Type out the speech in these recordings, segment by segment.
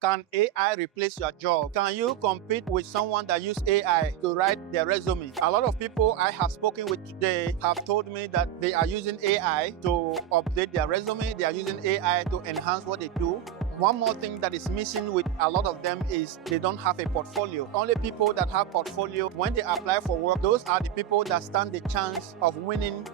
Can AI replace your job? Can you compete with someone that uses AI to write their resume? A lot of people I have spoken with today have told me that they are using AI to update their resume. They are using AI to enhance what they do. One more thing that is missing with a lot of them is they don't have a portfolio. Only people that have portfolio, when they apply for work, those are the people that stand the chance of winning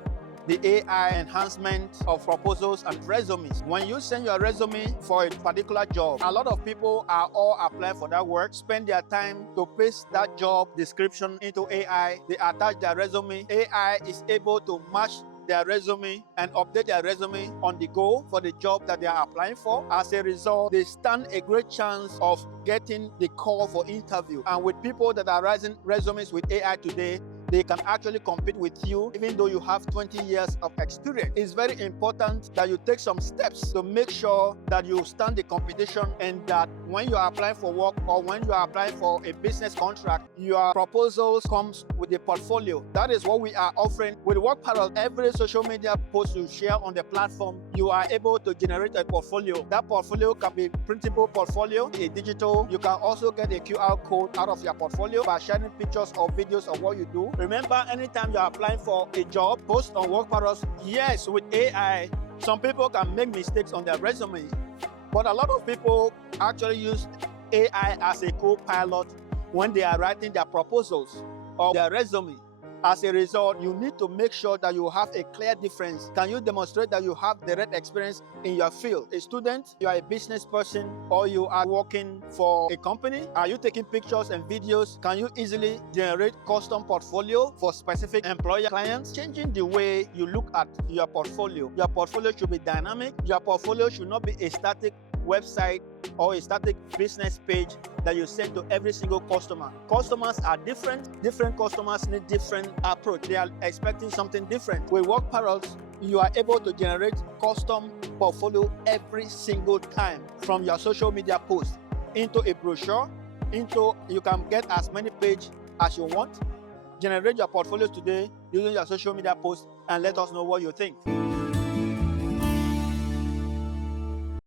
the AI enhancement of proposals and resumes. When you send your resume for a particular job, a lot of people are all applying for that work, spend their time to paste that job description into AI. They attach their resume. AI is able to match their resume and update their resume on the go for the job that they are applying for. As a result, they stand a great chance of getting the call for interview. And with people that are writing resumes with AI today, they can actually compete with you even though you have 20 years of experience. It's very important that you take some steps to make sure that you stand the competition and that when you are applying for work or when you are applying for a business contract, your proposals comes with a portfolio. That is what we are offering. With WorkParrots, every social media post you share on the platform, you are able to generate a portfolio. That portfolio can be printable portfolio, a digital. You can also get a QR code out of your portfolio by sharing pictures or videos of what you do. Remember, anytime you're applying for a job, post on WorkParrots. Yes, with AI, some people can make mistakes on their resume, but a lot of people actually use AI as a co-pilot when they are writing their proposals or their resume. As a result, you need to make sure that you have a clear difference. Can you demonstrate that you have the right experience in your field? A student, you are a business person, or you are working for a company? Are you taking pictures and videos? Can you easily generate custom portfolio for specific employer clients? Changing the way you look at your portfolio. Your portfolio should be dynamic. Your portfolio should not be a static website or a static business page that you send to every single customer. Customers are different. Different customers need different approach. They are expecting something different. With WorkParrots, you are able to generate custom portfolio every single time from your social media post into a brochure, you can get as many pages as you want. Generate your portfolios today using your social media post and let us know what you think.